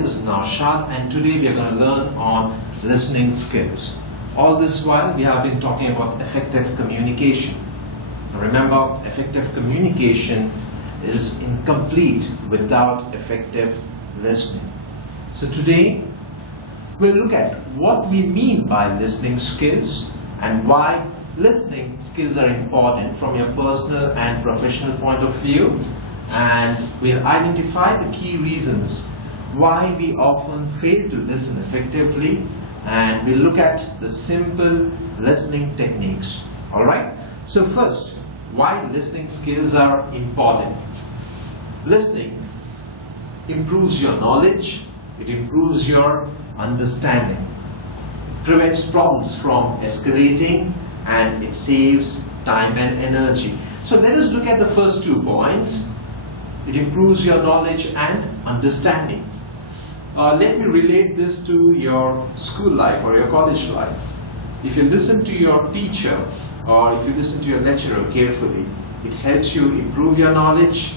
name is Naushad, and today we are going to learn on listening skills. All this while we have been talking about effective communication. Now remember, effective communication is incomplete without effective listening. So today we'll look at what we mean by listening skills and why listening skills are important from your personal and professional point of view, and we'll identify the key reasons why we often fail to listen effectively, and we'll look at the simple listening techniques. Alright, so first, why listening skills are important. Listening improves your knowledge, it improves your understanding, prevents problems from escalating, and it saves time and energy. So let us look at the first 2 points. It improves your knowledge and understanding. Let me relate this to your school life or your college life. If you listen to your teacher or if you listen to your lecturer carefully, it helps you improve your knowledge,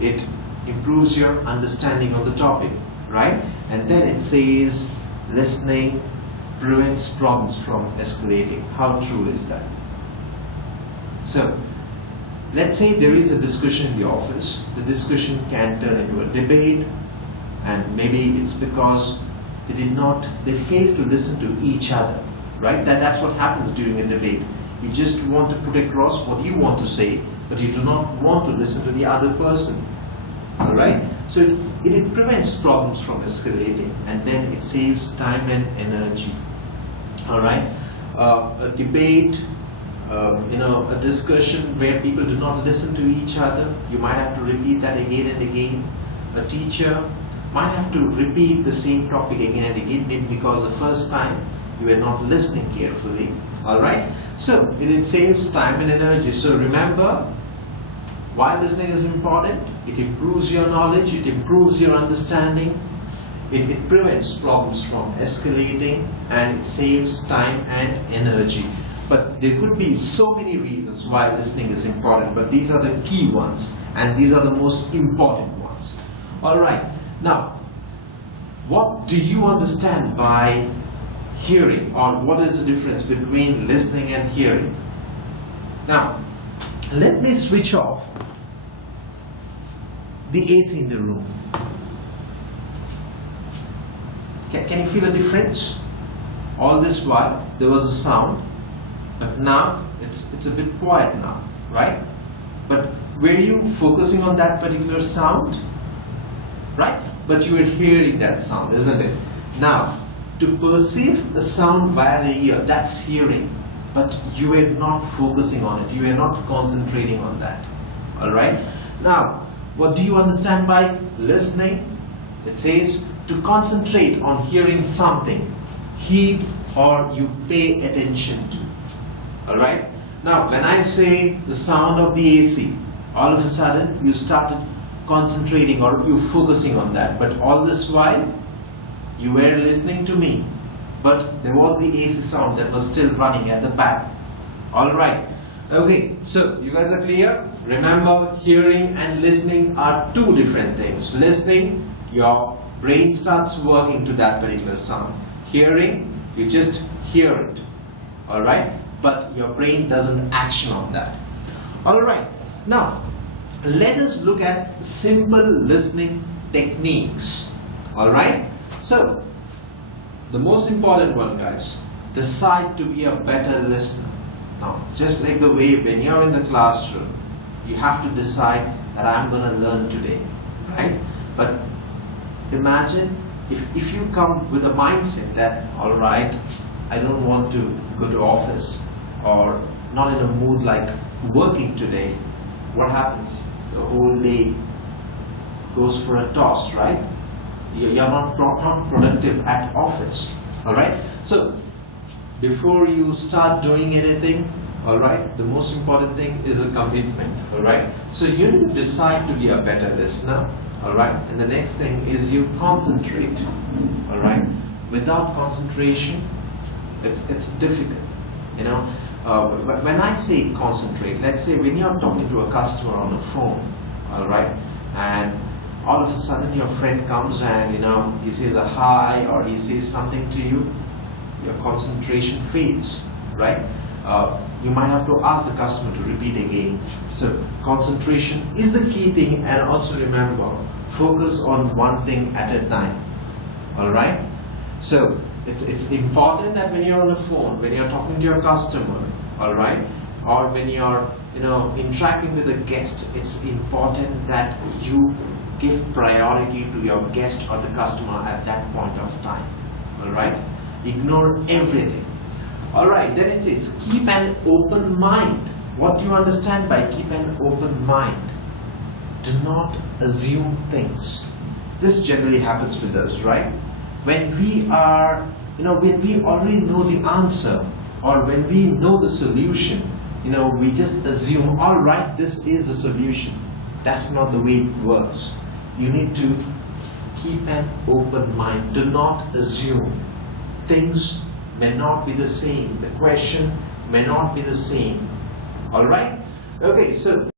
it improves your understanding of the topic, right? And then it says listening prevents problems from escalating. How true is that? So let's say there is a discussion in the office. The discussion can turn into a debate, and maybe it's because they failed to listen to each other, right? That's what happens during a debate. You just want to put across what you want to say, but you do not want to listen to the other person. Alright? So it prevents problems from escalating, and then it saves time and energy. Alright? A debate, a discussion where people do not listen to each other, you might have to repeat that again and again. A teacher might have to repeat the same topic again and again, maybe because the first time you were not listening carefully. Alright? So it saves time and energy. So remember, why listening is important. It improves your knowledge, it improves your understanding, it prevents problems from escalating, and it saves time and energy. But there could be so many reasons why listening is important, but these are the key ones, and these are the most important ones. Alright, now what do you understand by hearing, or what is the difference between listening and hearing? Now let me switch off the AC in the room. Can you feel a difference? All this while there was a sound, but now it's a bit quiet now, right? But were you focusing on that particular sound? Right? But you were hearing that sound, isn't it? Now, to perceive the sound via the ear, that's hearing, but you were not focusing on it, you were not concentrating on that. Alright? Now, what do you understand by listening? It says to concentrate on hearing something, heed or you pay attention to. Alright? Now, when I say the sound of the AC, all of a sudden you started concentrating or you focusing on that, but all this while you were listening to me, but there was the AC sound that was still running at the back. Alright. Okay, so you guys are clear? Remember, hearing and listening are 2 different things. Listening, your brain starts working to that particular sound. Hearing, you just hear it. Alright? But your brain doesn't action on that. Alright, now let us look at simple listening techniques. Alright? So, the most important one, guys, decide to be a better listener. Now, just like the way when you're in the classroom, you have to decide that I'm going to learn today, right? But imagine if you come with a mindset that, alright, I don't want to go to office or not in a mood like working today, what happens? The whole day goes for a toss, right? You're not productive at office, alright? So, before you start doing anything, alright, the most important thing is a commitment, alright? So you need to decide to be a better listener, alright? And the next thing is you concentrate, alright? Without concentration, it's difficult, you know. When I say concentrate, let's say when you're talking to a customer on the phone, alright, and all of a sudden your friend comes and he says a hi or he says something to you, your concentration fades, right? You might have to ask the customer to repeat again. So concentration is the key thing, and also remember, focus on one thing at a time. All right? So it's important that when you're on the phone, when you're talking to your customer, all right, or when you're interacting with a guest, it's important that you give priority to your guest or the customer at that point of time. All right? Ignore everything. All right, then it says keep an open mind. What do you understand by keep an open mind? Do not assume things. This generally happens with us, right? When we are, when we already know the answer or when we know the solution, we just assume, all right, this is the solution. That's not the way it works. You need to keep an open mind. Do not assume. Things may not be the same. The question may not be the same. All right? Okay, so